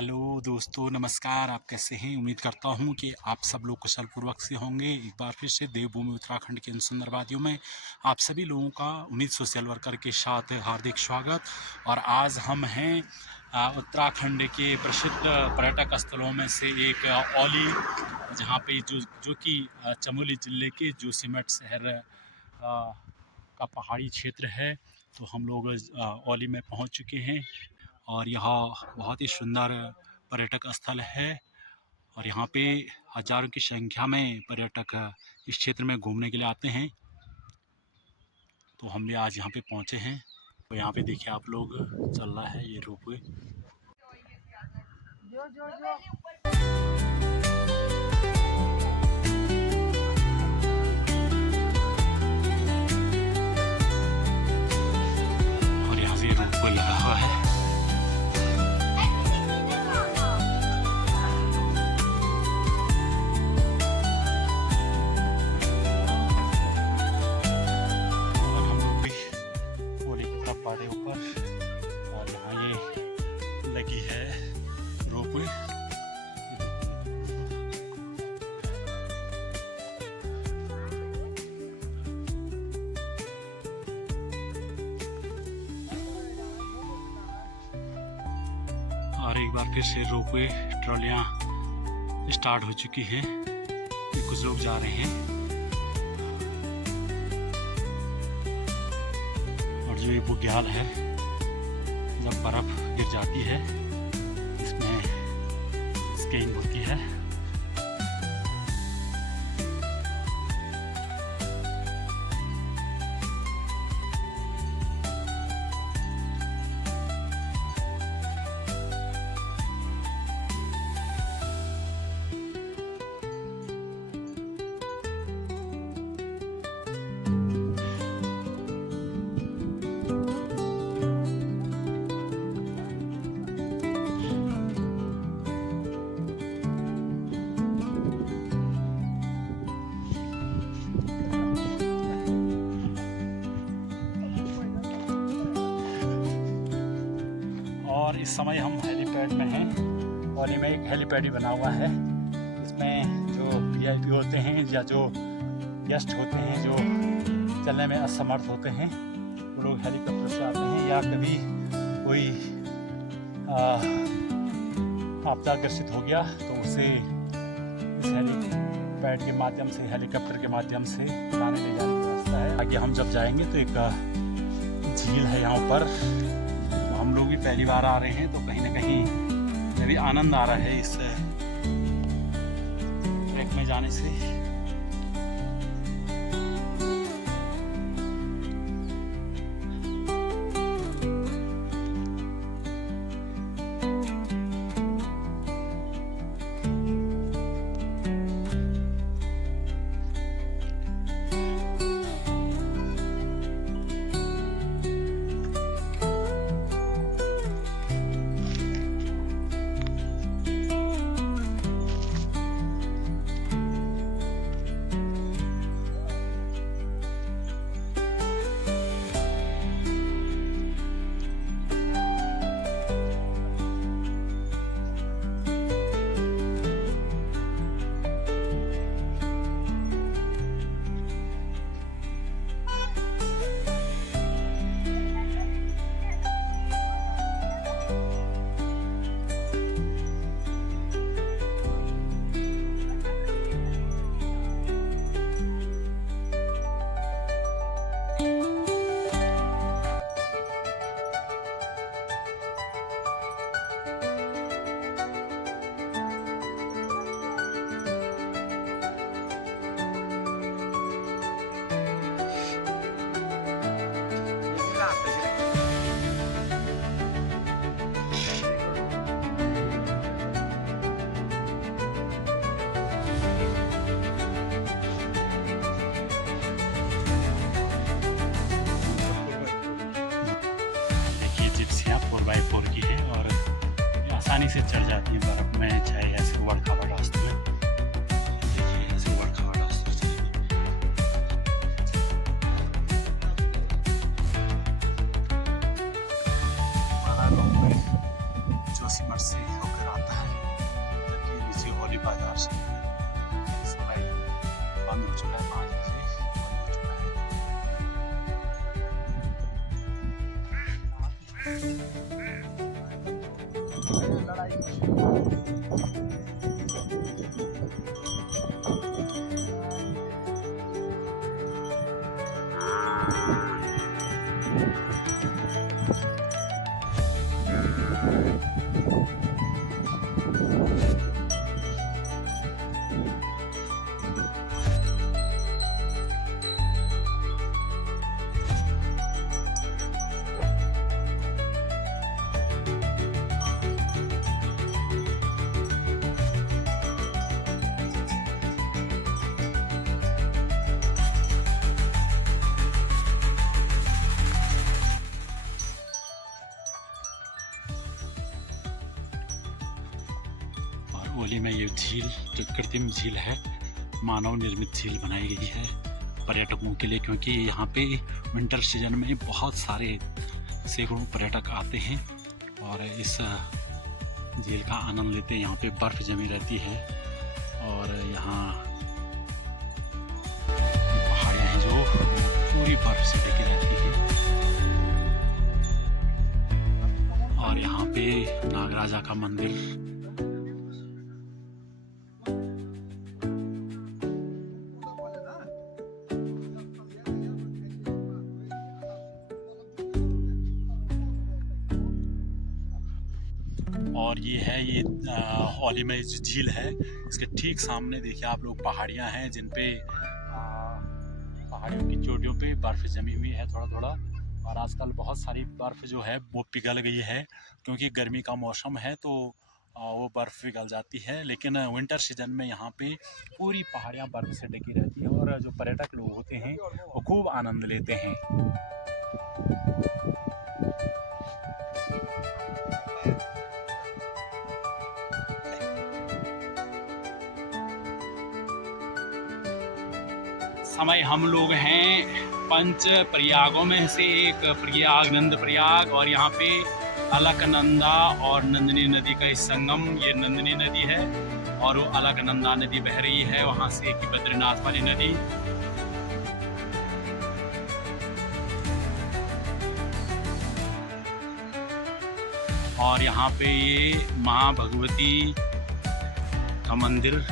Hello दोस्तों, नमस्कार। आप कैसे हैं? उम्मीद करता हूं कि आप सब लोग कुशल पूर्वक से होंगे। एक बार फिर से देवभूमि उत्तराखंड के इन सुंदर वादियों में आप सभी लोगों का उम्मीद सोशल वर्कर के साथ हार्दिक स्वागत। और आज हम हैं उत्तराखंड के प्रसिद्ध पर्यटक स्थलों में से एक औली, जहां पे जो कि चमोली ज़िले के जोशीमठ शहर का पहाड़ी क्षेत्र है। तो हम लोग औली में पहुंच चुके हैं और यहाँ बहुत ही सुंदर पर्यटक स्थल है और यहाँ पे हज़ारों की संख्या में पर्यटक इस क्षेत्र में घूमने के लिए आते हैं। तो हम भी आज यहाँ पे पहुँचे हैं। तो यहाँ पे देखिए आप लोग, चल रहा है ये रोपवे। और यहाँ से रोपवे लगा हुआ है। ऊपर और यहाँ ये लगी है रोपवे। और एक बार फिर से रोपवे ट्रॉलियाँ स्टार्ट हो चुकी हैं। कुछ लोग जा रहे हैं और जो ये बुग्याल है, जब बर्फ़ गिर जाती है इसमें स्कीइंग होती है। और इस समय हम हेलीपैड में हैं। औली में एक हेलीपैड भी बना हुआ है। इसमें जो वीआईपी होते हैं या जो गेस्ट होते हैं, जो चलने में असमर्थ होते हैं, वो लोग हेलीकॉप्टर से आते हैं। या कभी कोई आपदा ग्रसित हो गया तो उसे इस हेलीपैड के माध्यम से, हेलीकॉप्टर के माध्यम से लाने ले जाने की व्यवस्था है। आगे हम जब जाएंगे तो एक झील है यहाँ पर। हम लोग भी पहली बार आ रहे हैं तो कहीं ना कहीं भी आनंद आ रहा है इस ट्रैक में जाने से। आसानी से चढ़ जाती है बर्फ़ में, चाहे ऐसे उबड़-खाबड़ रास्ते में। देखिए ऐसे उबड़-खाबड़ रास्ते से जोशीमठ से होकर आता है। देखिए नीचे होली बाजार से समय बंद हो चुका है, 5 बजे बंद हो चुका और ओली में ये झील जो कृत्रिम झील है, मानव निर्मित झील बनाई गई है पर्यटकों के लिए, क्योंकि यहाँ पे विंटर सीजन में बहुत सारे सैकड़ों पर्यटक आते हैं और इस झील का आनंद लेते हैं। यहाँ पे बर्फ़ जमी रहती है और यहाँ पहाड़ियाँ हैं जो पूरी बर्फ़ से ढकी रहती है। और यहाँ पे नागराजा का मंदिर, और ये है ये ओली में जो झील है, इसके ठीक सामने देखिए आप लोग पहाड़ियाँ हैं जिन पे पहाड़ियों की चोटियों पे बर्फ़ जमी हुई है थोड़ा थोड़ा। और आजकल बहुत सारी बर्फ़ जो है वो पिघल गई है, क्योंकि गर्मी का मौसम है तो वो बर्फ़ पिघल जाती है। लेकिन विंटर सीजन में यहाँ पे पूरी पहाड़ियाँ बर्फ़ से ढकी रहती है और जो पर्यटक लोग होते हैं वो खूब आनंद लेते हैं। समय हम लोग हैं पंच प्रयागों में से एक प्रयाग, नंद प्रयाग, और यहाँ पे अलकनंदा और नंदिनी नदी का संगम, ये नंदिनी नदी है और वो अलकनंदा नदी बह रही है वहाँ से कि बद्रीनाथ वाली नदी। और यहाँ पे ये माँ भगवती का मंदिर,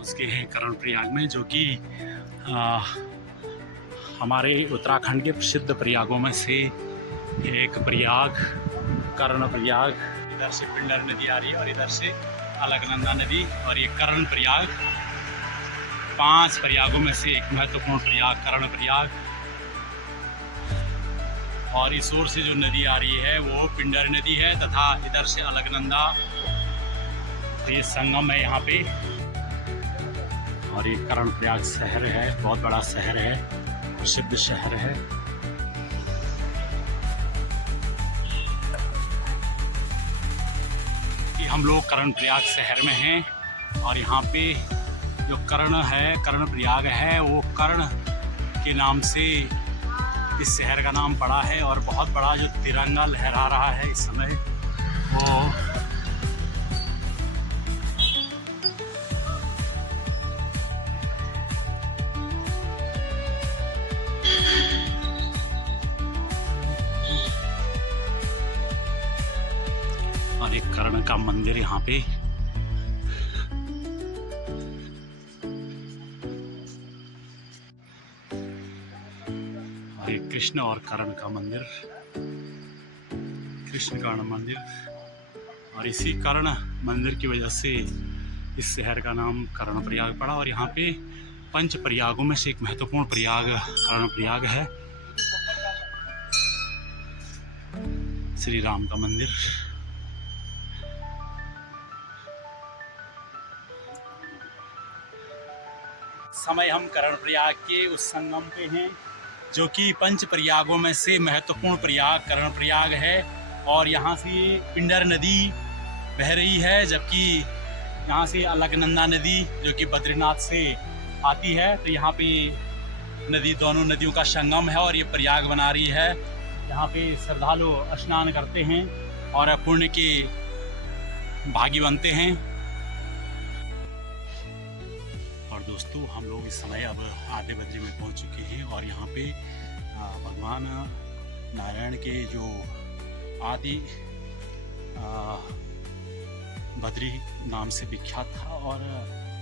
उसके हैं कर्णप्रयाग में, जो कि हमारे उत्तराखंड के प्रसिद्ध प्रयागों में से एक प्रयाग, कर्णप्रयाग। इधर से पिंडर नदी आ रही है और इधर से अलकनंदा नदी, और ये कर्णप्रयाग 5 प्रयागों में से एक महत्वपूर्ण प्रयाग कर्णप्रयाग। और इस ओर से जो नदी आ रही है वो पिंडर नदी है तथा इधर से अलकनंदा, तो ये संगम है यहाँ पे। और ये कर्णप्रयाग शहर है, बहुत बड़ा शहर है, प्रसिद्ध शहर है। हम लोग कर्णप्रयाग शहर में हैं और यहाँ पे जो कर्ण है, कर्णप्रयाग है, वो कर्ण के नाम से इस शहर का नाम पड़ा है। और बहुत बड़ा जो तिरंगा लहरा रहा है इस समय, वो और एक कर्ण का मंदिर यहाँ पे। और एक कृष्ण और कर्ण का मंदिर, कृष्ण कर्ण मंदिर। और इसी कर्ण मंदिर की वजह से इस शहर का नाम कर्णप्रयाग पड़ा। और यहाँ पे 5 प्रयागों में से एक महत्वपूर्ण प्रयाग कर्णप्रयाग है। श्री राम का मंदिर। समय हम कर्णप्रयाग के उस संगम पे हैं जो कि पंच प्रयागों में से महत्वपूर्ण प्रयाग कर्णप्रयाग है। और यहाँ से पिंडर नदी बह रही है, जबकि यहाँ से अलकनंदा नदी जो कि बद्रीनाथ से आती है। तो यहाँ पे नदी, दोनों नदियों का संगम है और ये प्रयाग बना रही है। यहाँ पे श्रद्धालु स्नान करते हैं और पुण्य के भागी बनते हैं। और दोस्तों, हम लोग इस समय अब आदि बद्री में पहुंच चुके हैं और यहाँ पे भगवान नारायण के जो आदि बद्री नाम से विख्यात था। और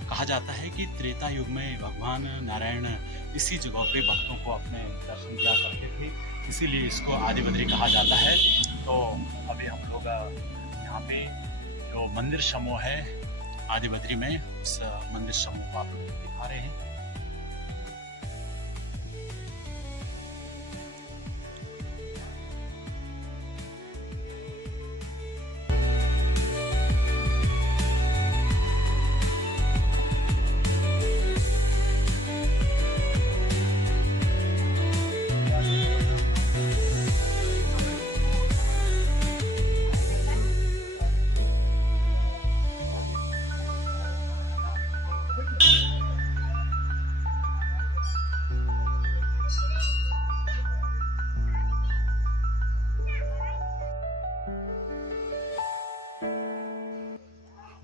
कहा जाता है कि त्रेता युग में भगवान नारायण इसी जगह पे भक्तों को अपने दर्शन दिया करते थे, इसीलिए इसको आदि बद्री कहा जाता है। तो अभी हम लोग यहाँ पे जो मंदिर समूह है आदि बद्री में, उस मंदिर समूह को आप लोग दिखा रहे हैं।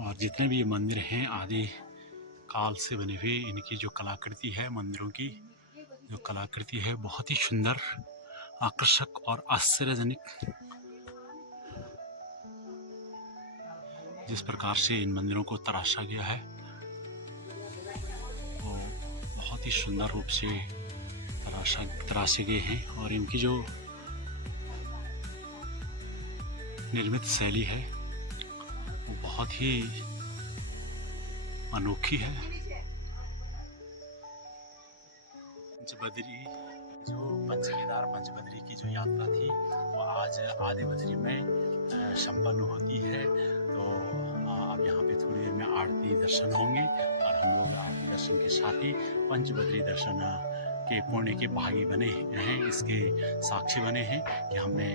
और जितने भी ये मंदिर हैं आदि काल से बने हुए, इनकी जो कलाकृति है, मंदिरों की जो कलाकृति है, बहुत ही सुंदर, आकर्षक और आश्चर्यजनक। जिस प्रकार से इन मंदिरों को तराशा गया है वो बहुत ही सुंदर रूप से तराशे गए हैं। और इनकी जो निर्मित शैली है वो बहुत ही अनोखी है। पंचबद्री जो पंचकेदार पंचबद्री की जो यात्रा थी वो आज आदि बद्री में संपन्न होती है। तो अब यहाँ पे थोड़ी देर में आरती दर्शन होंगे और हम लोग आरती दर्शन के साथ ही पंचबद्री दर्शन के पुण्य के भागी बने हैं, इसके साक्षी बने हैं कि हमने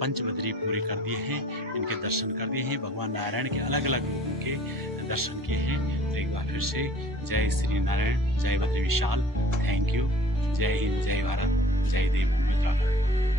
पंचबद्री पूरे कर दिए हैं, इनके दर्शन कर दिए हैं, भगवान नारायण के अलग अलग रूपों के दर्शन किए हैं। तो एक बार फिर से जय श्री नारायण, जय बद्री विशाल, थैंक यू, जय हिंद, जय भारत, जय देवभूमि उत्तराखंड।